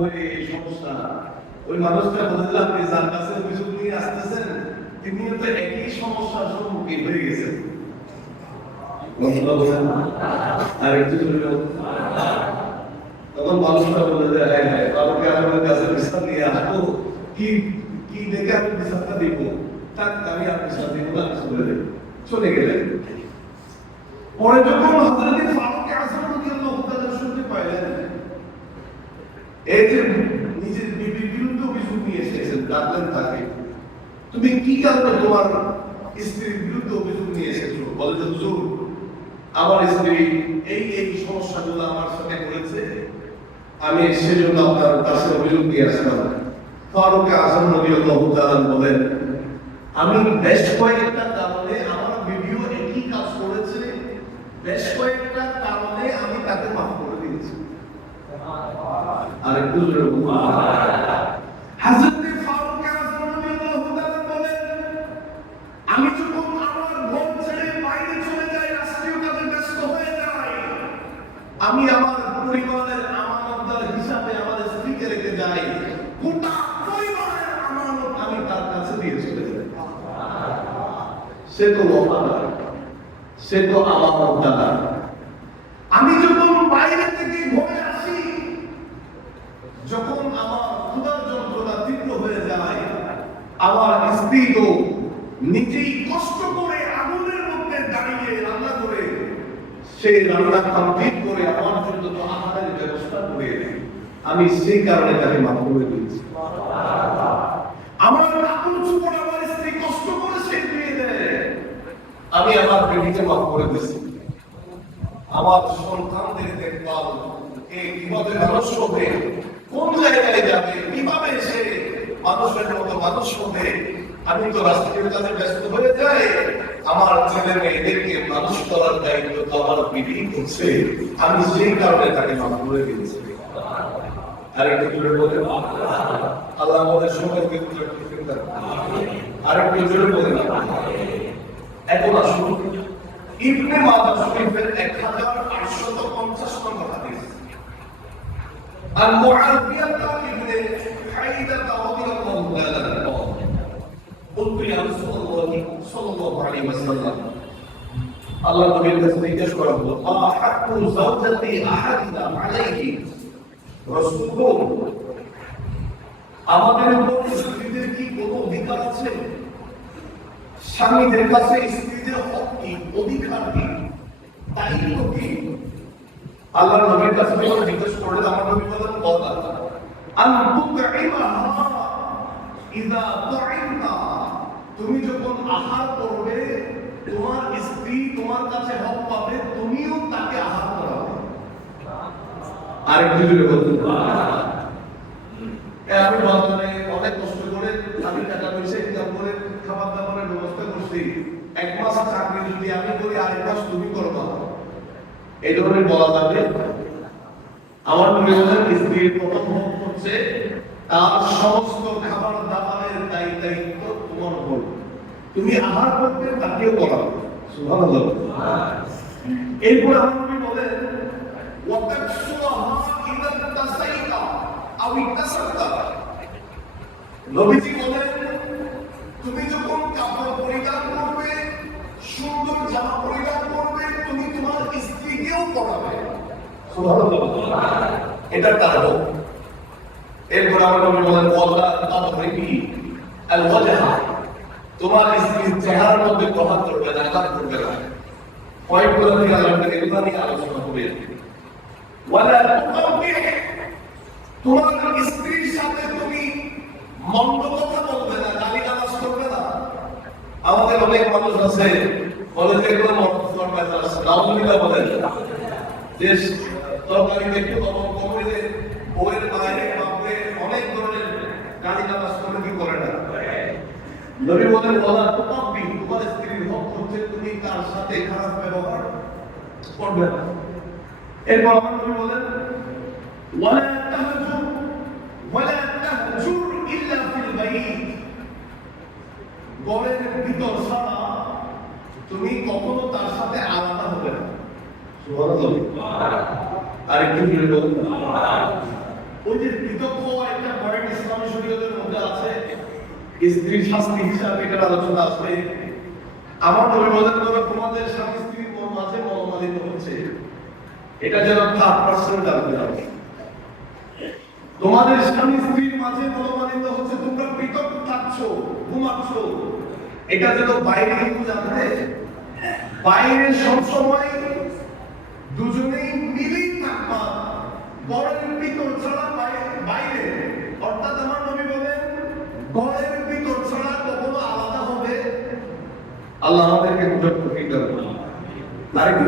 হয়ে এই সমস্যা, ওই মানুষটা বলতে আপনি যার কাছে অভিযোগ নিয়ে আসতেছেন তিনিও তো একই সমস্যার সম্মুখীন হয়ে গেছেন। আর একটু তখন মানুষটা বলে যে হ্যাঁ হ্যাঁ কালকে আমার কাছে বিচার নিয়ে আসবো, কি কি দেখে আমি বিচারটা দিব, তাক আমি আর বিচার দিব না, চলে গেলেন। পরে যখন হযরত ফারুক আযম রাদিয়াল্লাহু তাআলা শুনতে পাইলেন এই যে নিজের বিবির বিরুদ্ধে অভিযোগ নিয়ে এসেছেন, ডাকলেন তাকে, তুমি কি কারণে তোমার স্ত্রীর বিরুদ্ধে অভিযোগ নিয়ে এসেছো? বলে যে হুজুর আমার স্ত্রী এই এই সমস্যাগুলো আমার সাথে করেছে, আমি সেজন্য আপনার কাছে অভিযোগ নিয়ে আসলাম। ফারুক আযম রাদিয়াল্লাহু তাআলা বলেন, আমি বেশ কয়েকটা কারণে আমার বিবিও একই কাজ করেছে, বেশ কয়েকটা কারণে আমি তাকে মাফ করে দিয়েছি। আর একটু জোরে বলুন হযরত ফারুক আযম রাদিয়াল্লাহু তাআলা বলেন, আমি যখন আমার ঘর ছেড়ে বাইরে চলে যাই, রাষ্ট্রীয় কাজে ব্যস্ত হয়ে যাই, আমি আমার পরিবারের আমানতদার হিসাবে আমার স্ত্রীকে রেখে যাই, গোটা পরিবারের আমানত আমি তার কাছে দিয়ে চলে যাই। সে তো ওফাদার, সে তো আমানতদার। আমি যখন বাইরে থেকে ঘরে আসি, যখন আমার ক্ষুধার যন্ত্রণা তীব্র হয়ে যায়, আমার স্ত্রী তো নিজেই কষ্ট করে আগুনের মধ্যে দাঁড়িয়ে রান্না করে, সেই রান্না কমপ্লিট করে আমার জন্য তো আহারের ব্যবস্থা করে দেয়, আমি সেই কারণে তাকে মাফ করে দিয়েছি। আমার কাপড় চোপড় আমার স্ত্রী কষ্ট করে সে দিয়ে দেয়, আমি আমার বেটিকে মাফ করে দিয়েছি। আমার সন্তানদের দেখভাল এই কিভাবে মানুষ হবে, কোন জায়গায় যাবে, কিভাবে সে মানুষের মতো মানুষ হবে, আমি তো রাষ্ট্রীয় কাজে ব্যস্ত হয়ে যাই, আমার ছেলে মেয়েদেরকে মানুষ করার দায়িত্ব তো আমার বিবি করছে, আমি সেই কারণে তাকে মাফ করে দিয়েছি। আরেকটু জোরে বলে আল্লাহ আমাদের সবাইকে আরেকটু জোরে বলে। এখন আসুন ইবনে মাজাহ শরীফের 1850 নম্বর হাদিস, আন মুআবিয়া ইবনে হাইদা রাদিয়াল্লাহু তাআলা বলতে রাসূলুল্লাহ সাল্লাল্লাহু আলাইহি ওয়াসাল্লাম আল্লাহ নবীর কাছে জিজ্ঞেস করা হলো, আহাক্কু যাওজাতি আহাদিনা আলাইহি রাসূলুল্লাহ, আমাদের উপর স্ত্রীদের কি কোনো অধিকার আছে? স্বামীদের কাছে স্ত্রীদের হক কি, অধিকার কি, দায়িত্ব কি? আল্লাহ নবীর কাছে যখন জিজ্ঞেস করলেন, আমার নবী বলেন, বলা আন তুতঈমাহা ইযা তুঈমতা, তুমি যখন আহার করবে, তোমার স্ত্রী তোমার কাছে হক পাবে, তুমিও তাকে আহার করাবে। আরেকটু জোরে বলুন। আমি বাজারে অনেক কষ্ট করে আমি টাকা পয়সা ইনকাম করে খাবার দাবারের ব্যবস্থা করছি, এক মাস চাকরি যদি আমি করি আর এক মাস তুমি করবা, এই ধরনের বলা যাবে? আমার মনে হয় স্ত্রীর প্রথম হক হচ্ছে তার সমস্ত খাবার দাবারের দায়িত্ব তোমার উপর, তুমি আহার করতে তাকেও করাবে। সুবহানাল্লাহ। এরপর আমার নবী বলেন, ওয়াতাকসুরাহা ইযা তাসাইতা আও ইতাসাদা, নবীজি বলেন তুমি যখন কাপড় পরিধান করবে, সুন্দর জামা পরিধান করবে, তুমি তোমার স্ত্রীকেও পরাবে। সুবহানাল্লাহ। এটা তার হক। এরপর আমার নবী বলেন, ওয়ালা তাদরিবি আল ওয়াজহা, তোমার স্ত্রীর চেহারার মধ্যে প্রহার করবে না, আঘাত করবে না। কয়েকগুলো থেকে আল্লাহ এগুলো নিয়ে আলোচনা করবে। ওয়ালা তুকাব্বিহ, তোমার স্ত্রীর সাথে তুমি মন্দ কথা বলবে না, গালিগালাজ করবে না। আমাদের অনেক মানুষ আছে বলে যে এগুলো মন্দ করবে না, নাউজুবিল্লাহ বলেন, যে তরকারিতে একটু লবণ কমে বউয়ের বাইরে বাপরে অনেক ধরনের গালিগালাজ করে, কি করে না? নবী বলেন, ওয়ালা তুকাব্বিহ, তোমার স্ত্রীর হক হচ্ছে তুমি তার সাথে খারাপ ব্যবহার করবে না। এরপর আমার নবী বলেন, ওয়ালা তাহজুর ওয়ালা তাহজুর ইল্লা ফিল বাইত, ঘরের ভিতর ছাড়া তুমি কখনো তার সাথে আলাদা হবে না। সুবহানাল্লাহ। আরেকটু বলুন, ওই যে পৃথক হওয়া একটা পয়েন্ট ইসলামী শরীয়তের মধ্যে আছে। স্ত্রীর শাস্তি হিসাবে এটার আলোচনা আছে। আমার নবী বলেন, তোমরা তোমাদের স্বামী স্ত্রীর মাঝে মনোমালিন্য হচ্ছে, এটা যেন থার্ড পার্সন জানতে হবে। তোমাদের স্বামী স্ত্রীর মাঝে মনোমালিন্য হচ্ছে, তোমরা পৃথক থাকছো, ঘুমাচ্ছ, এটা যেন বাইরে কেউ জানতে। বাইরে সবসময় দুজনেই মিলেই থাকবা, ঘরের ভিতর ছাড়া বাইরে। অর্থাৎ আমার নবী বলেন, ঘরের ভিতর ছাড়া কখনো আলাদা হবে। আল্লাহ আমাদেরকে বুঝার তৌফিক দান করুন। আরেকটু